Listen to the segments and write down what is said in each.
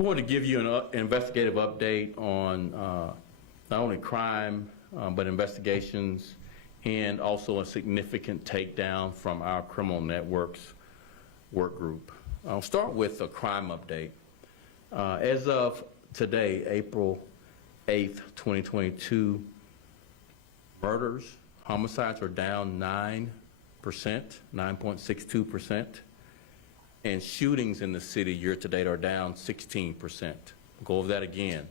I want to give you an investigative update on not only crime, but investigations, and also a significant takedown from our criminal networks work group. I'll start with a crime update. As of today, April 8th, 2022, murders, homicides are down 9%, 9.62%. And shootings in the city year to date are down 16%. I'll go over that again.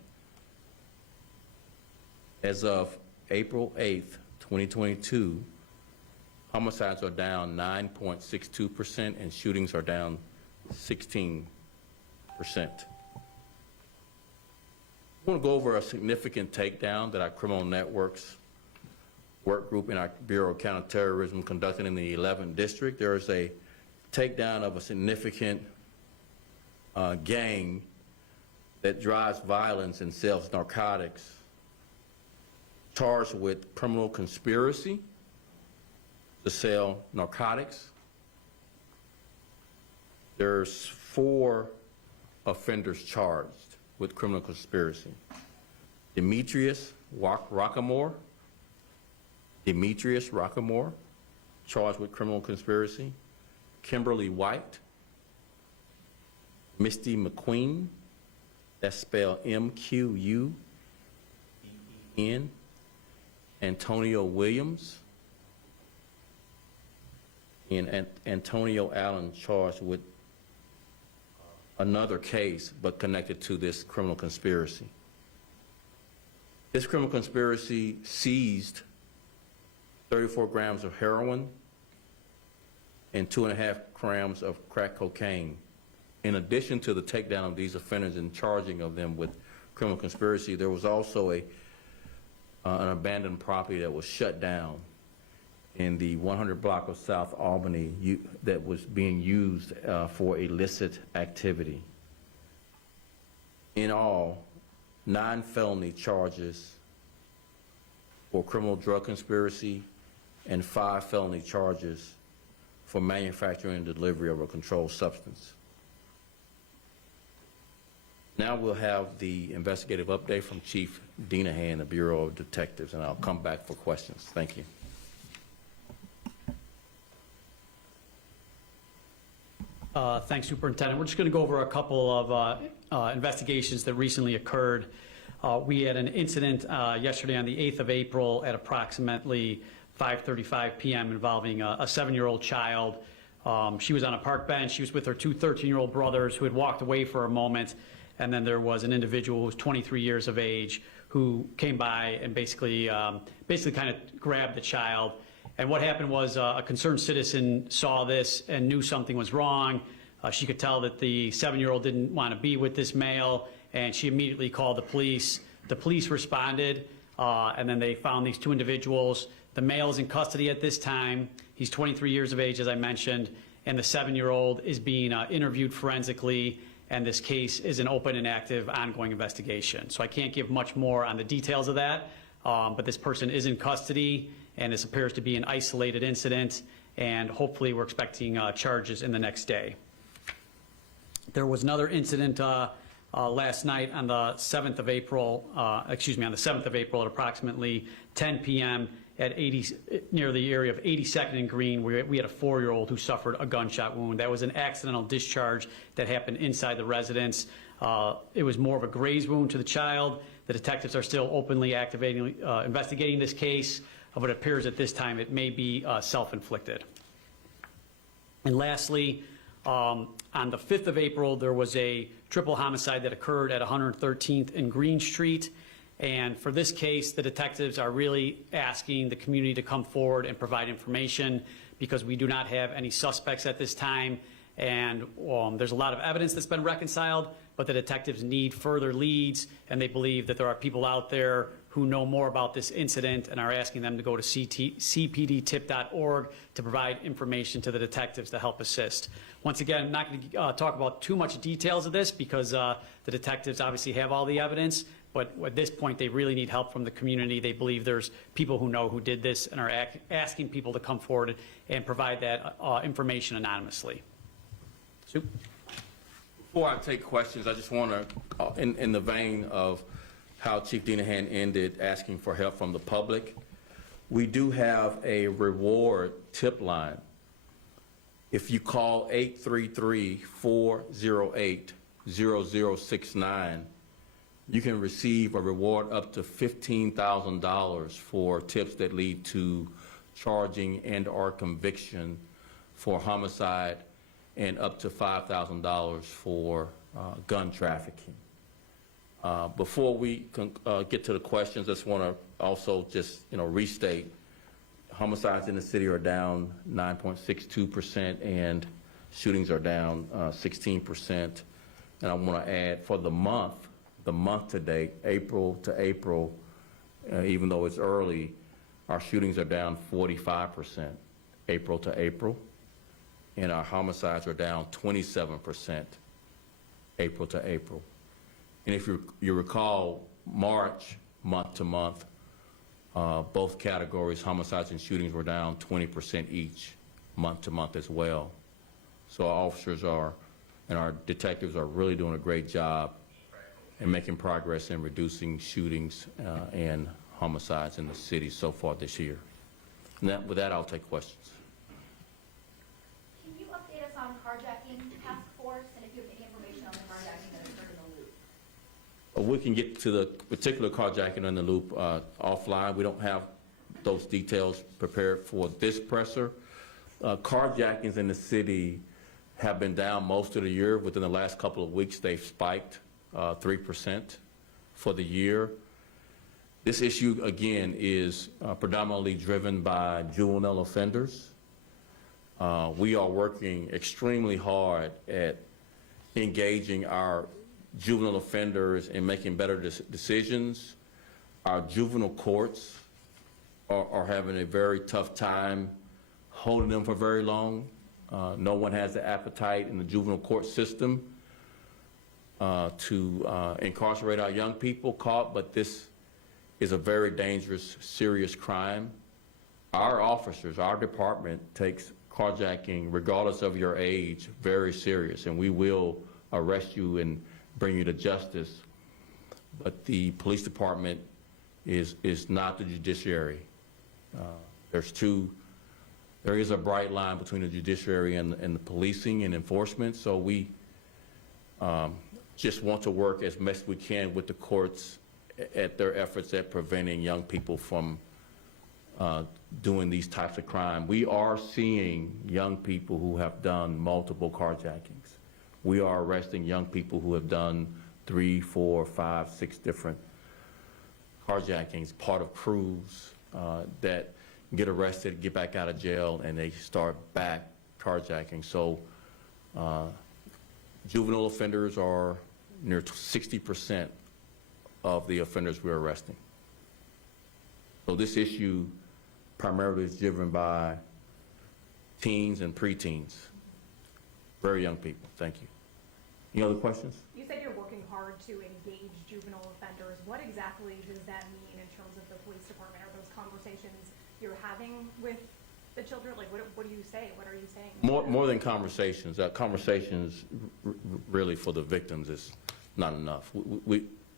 As of April 8th, 2022, homicides are down 9.62% and shootings are down 16%. I want to go over a significant takedown that our criminal networks work group in our Bureau of Counterterrorism conducted in the 11th District. There is a takedown of a significant gang that drives violence and sells narcotics, charged with criminal conspiracy to sell narcotics. There's 4 offenders charged with criminal conspiracy. Demetrius Rockamore, charged with criminal conspiracy. Kimberly White, Misty McQueen, that's spelled M-Q-U-E-E-N, Antonio Williams, and Antonio Allen charged with another case but connected to this criminal conspiracy. This criminal conspiracy seized 34 grams of heroin and 2.5 grams of crack cocaine. In addition to the takedown of these offenders and charging of them with criminal conspiracy, there was also an abandoned property that was shut down in the 100 block of South Albany that was being used for illicit activity. In all, 9 felony charges for criminal drug conspiracy and 5 felony charges for manufacturing and delivery of a controlled substance. Now we'll have the investigative update from Chief Dinahan, the Bureau of Detectives, and I'll come back for questions. Thank you. Thanks, Superintendent. We're just going to go over a couple of investigations that recently occurred. We had an incident yesterday on the 8th of April at approximately 5:35 p.m. involving a 7-year-old child. She was on a park bench. She was with her 2 13-year-old brothers who had walked away for a moment, and then there was an individual who was 23 years of age who came by and basically kind of grabbed the child. And what happened was a concerned citizen saw this and knew something was wrong. She could tell that the 7-year-old didn't want to be with this male, and she immediately called the police. The police responded, and then they found these 2 individuals. The male is in custody at this time. He's 23 years of age, as I mentioned, and the 7-year-old is being interviewed forensically, and this case is an open and active ongoing investigation. So I can't give much more on the details of that, but this person is in custody, and this appears to be an isolated incident, and hopefully we're expecting charges in the next day. There was another incident last night on the 7th of April, on the 7th of April at approximately 10 p.m. at near the area of 82nd and Green, where we had a 4-year-old who suffered a gunshot wound. That was an accidental discharge that happened inside the residence. It was more of a graze wound to the child. The detectives are still openly investigating this case, but it appears at this time it may be self-inflicted. And lastly, on the 5th of April, there was a triple homicide that occurred at 113th and Green Street. And for this case, the detectives are really asking the community to come forward and provide information because we do not have any suspects at this time. And there's a lot of evidence that's been reconciled, but the detectives need further leads, and they believe that there are people out there who know more about this incident and are asking them to go to cpdtip.org to provide information to the detectives to help assist. Once again, I'm not going to talk about too much details of this because the detectives obviously have all the evidence, but at this point they really need help from the community. They believe there's people who know who did this and are asking people to come forward and provide that information anonymously. Sue? Before I take questions, I just want to, in the vein of how Chief Denahan ended asking for help from the public, we do have a reward tip line. If you call 833-408-0069, you can receive a reward up to $15,000 for tips that lead to charging and/or conviction for homicide, and up to $5,000 for gun trafficking. Before we get to the questions, I just want to also just restate, homicides in the city are down 9.62% and shootings are down 16%. And I want to add, for the month to date, April to April, even though it's early, our shootings are down 45%, April to April. And our homicides are down 27%, April to April. And if you recall, March, month to month, both categories, homicides and shootings, were down 20% each, month to month as well. So our officers and our detectives are really doing a great job in making progress in reducing shootings and homicides in the city so far this year. And with that, I'll take questions. On carjacking task force, and if you have any information on the carjacking that occurred in the loop. We can get to the particular carjacking in the loop offline. We don't have those details prepared for this presser. Carjackings in the city have been down most of the year. Within the last couple of weeks, they've spiked 3% for the year. This issue, again, is predominantly driven by juvenile offenders. We are working extremely hard at engaging our juvenile offenders in making better decisions. Our juvenile courts are having a very tough time holding them for very long. No one has the appetite in the juvenile court system to incarcerate our young people caught, but this is a very dangerous, serious crime. Our officers, our department takes carjacking, regardless of your age, very serious, and we will arrest you and bring you to justice. But the police department is not the judiciary. There is a bright line between the judiciary and the policing and enforcement, so we just want to work as best we can with the courts at their efforts at preventing young people from doing these types of crime. We are seeing young people who have done multiple carjackings. We are arresting young people who have done 3, 4, 5, 6 different carjackings, part of crews that get arrested, get back out of jail, and they start back carjacking. So juvenile offenders are near 60% of the offenders we're arresting. So this issue primarily is driven by teens and preteens, very young people. Thank you. Any other questions? You said you're working hard to engage juvenile offenders. What exactly does that mean in terms of the police department? Are those conversations you're having with the children? Like, what do you say? What are you saying? More than conversations. Conversations really for the victims is not enough.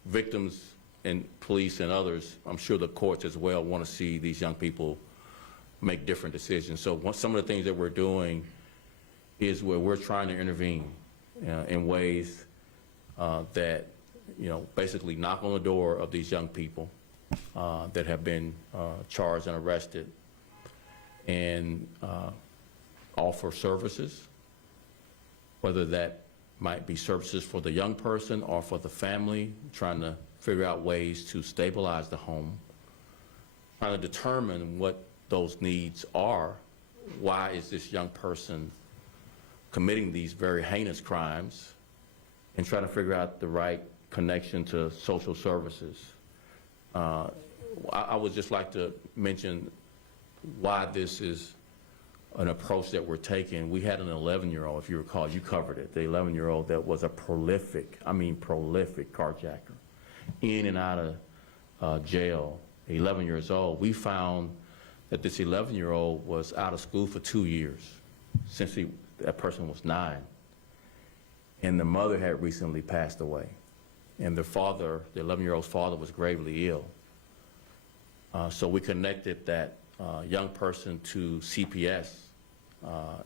Victims and police and others, I'm sure the courts as well, want to see these young people make different decisions. So some of the things that we're doing is where we're trying to intervene in ways that, basically knock on the door of these young people that have been charged and arrested, and offer services, whether that might be services for the young person or for the family, trying to figure out ways to stabilize the home, trying to determine what those needs are. Why is this young person committing these very heinous crimes, and try to figure out the right connection to social services. I would just like to mention why this is an approach that we're taking. We had an 11-year-old, if you recall, you covered it, the 11-year-old that was a prolific carjacker, in and out of jail, 11 years old. We found that this 11-year-old was out of school for 2 years, since that person was 9. and the mother had recently passed away. And the father, the 11-year-old's father, was gravely ill. So we connected that young person to CPS,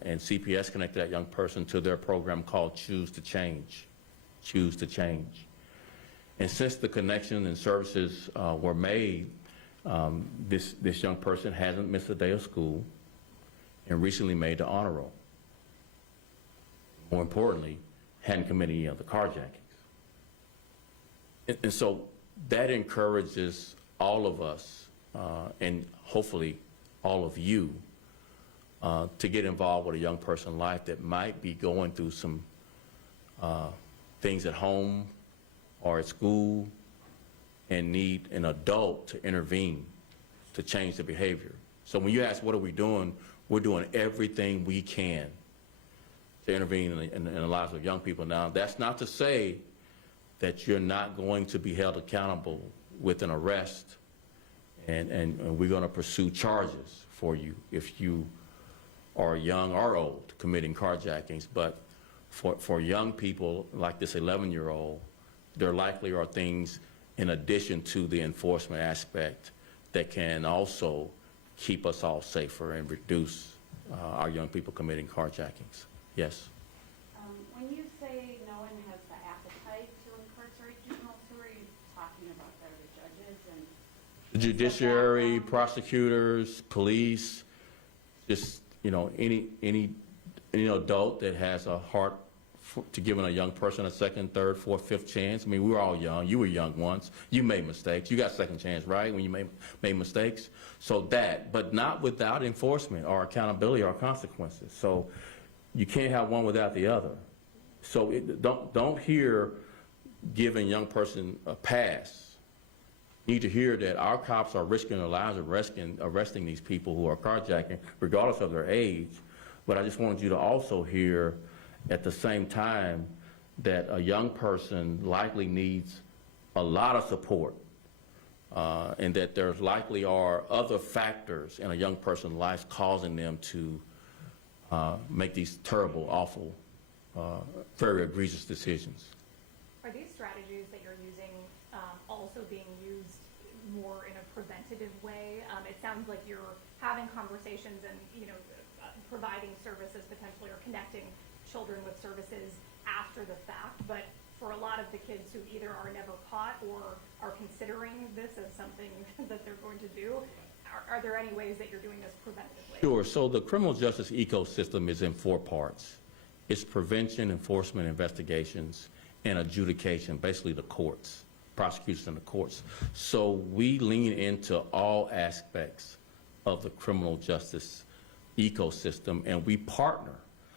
and CPS connected that young person to their program called Choose to Change. Choose to Change. And since the connection and services were made, this young person hasn't missed a day of school and recently made the honor roll. More importantly, hadn't committed any of the carjackings. And so that encourages all of us, and hopefully all of you, to get involved with a young person's life that might be going through some things at home or at school and need an adult to intervene to change the behavior. So when you ask, what are we doing? We're doing everything we can to intervene in the lives of young people. Now, that's not to say that you're not going to be held accountable with an arrest, and we're going to pursue charges for you if you are young or old committing carjackings. But for young people like this 11-year-old, there likely are things in addition to the enforcement aspect that can also keep us all safer and reduce our young people committing carjackings. Yes? When you say no one has the appetite to incarcerate juveniles, who are you talking about there, the judges and? The judiciary, prosecutors, police, just, any adult that has a heart to giving a young person a second, third, fourth, fifth chance. I mean, we were all young. You were young once. You made mistakes. You got second chance, right, when you made mistakes? So that, but not without enforcement or accountability or consequences. So you can't have one without the other. So don't hear giving young person a pass. You need to hear that our cops are risking their lives arresting these people who are carjacking, regardless of their age. But I just wanted you to also hear at the same time that a young person likely needs a lot of support, and that there likely are other factors in a young person's life causing them to make these terrible, awful, very egregious decisions. Are these strategies that you're using also being used more in a preventative way? It sounds like you're having conversations and, providing services potentially, or connecting children with services after the fact, but for a lot of the kids who either are never caught or are considering this as something that they're going to do, are there any ways that you're doing this preventatively? Sure. So the criminal justice ecosystem is in 4 parts. It's prevention, enforcement, investigations, and adjudication, basically the courts, prosecution and the courts. So we lean into all aspects of the criminal justice ecosystem, and we partner.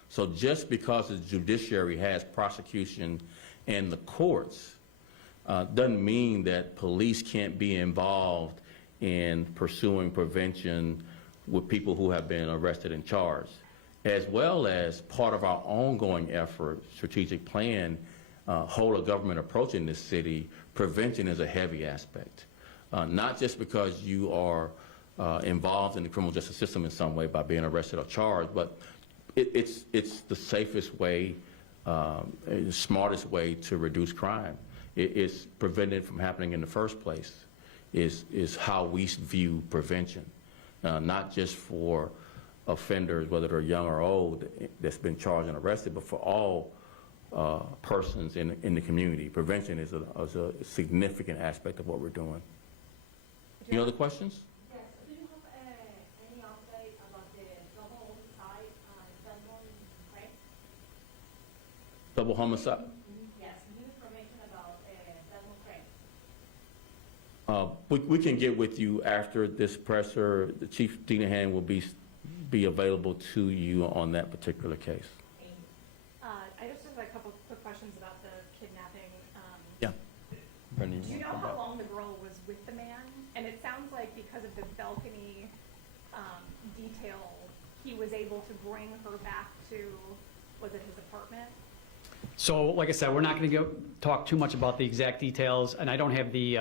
So just because the judiciary has prosecution and the courts doesn't mean that police can't be involved in pursuing prevention with people who have been arrested and charged, as well as part of our ongoing effort, strategic plan, whole of government approach in this city. Prevention is a heavy aspect, not just because you are involved in the criminal justice system in some way by being arrested or charged, but it's the safest way, the smartest way to reduce crime. It's prevented from happening in the first place, is how we view prevention, not just for offenders, whether they're young or old, that's been charged and arrested, but for all persons in the community. Prevention is a significant aspect of what we're doing. Any other questions? Yes, do you have any update about the double homicide on Belmont Crane? Double homicide? Yes, new information about Belmont Crane. We can get with you after this presser. The Chief Dinahan will be available to you on that particular case. I just have a couple quick questions about the kidnapping. Yeah. Do you know how long the girl was with the man? And it sounds like because of the balcony detail, he was able to bring her back to, was it his apartment? So, like I said, we're not going to talk too much about the exact details, and I don't have the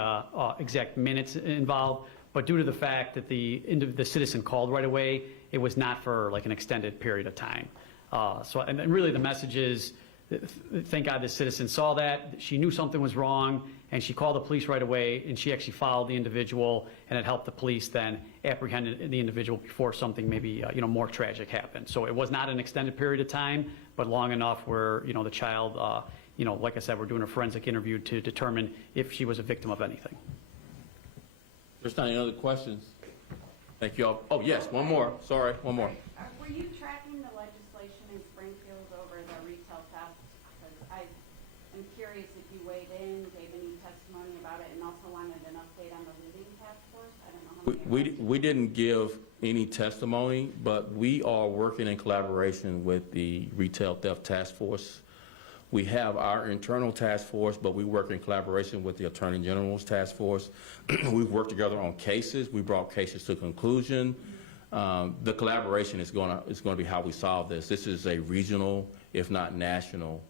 exact minutes involved, but due to the fact that the citizen called right away, it was not for like an extended period of time. And really the message is Thank God this citizen saw that. She knew something was wrong, and she called the police right away, and she actually followed the individual, and it helped the police then apprehend the individual before something maybe, more tragic happened. So it was not an extended period of time, but long enough where, the child, like I said, we're doing a forensic interview to determine if she was a victim of anything. There's not any other questions? Thank you all. Oh, yes, one more. Sorry, one more. Were you tracking the legislation in Springfield over the retail theft? Because I'm curious if you weighed in, gave any testimony about it, and also wanted an update on the looting task force? I don't know how many. We didn't give any testimony, but we are working in collaboration with the Retail Theft Task Force. We have our internal task force, but we work in collaboration with the Attorney General's task force. We've worked together on cases. We brought cases to conclusion. The collaboration is going to be how we solve this. This is a regional, if not national,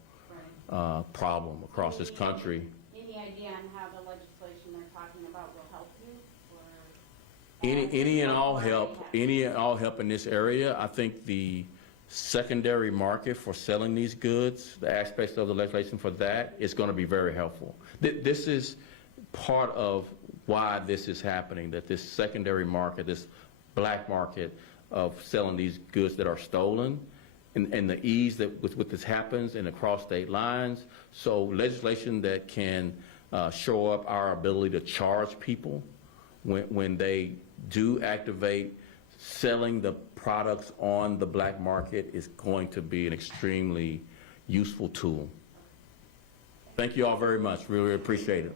problem across this country. Any idea on how the legislation they're talking about will help you? Any and all help in this area. I think the secondary market for selling these goods, the aspects of the legislation for that is going to be very helpful. This is part of why this is happening, that this secondary market, this black market of selling these goods that are stolen, and the ease that with this happens and across state lines. So legislation that can show up our ability to charge people when they do activate selling the products on the black market is going to be an extremely useful tool. Thank you all very much. Really appreciate it.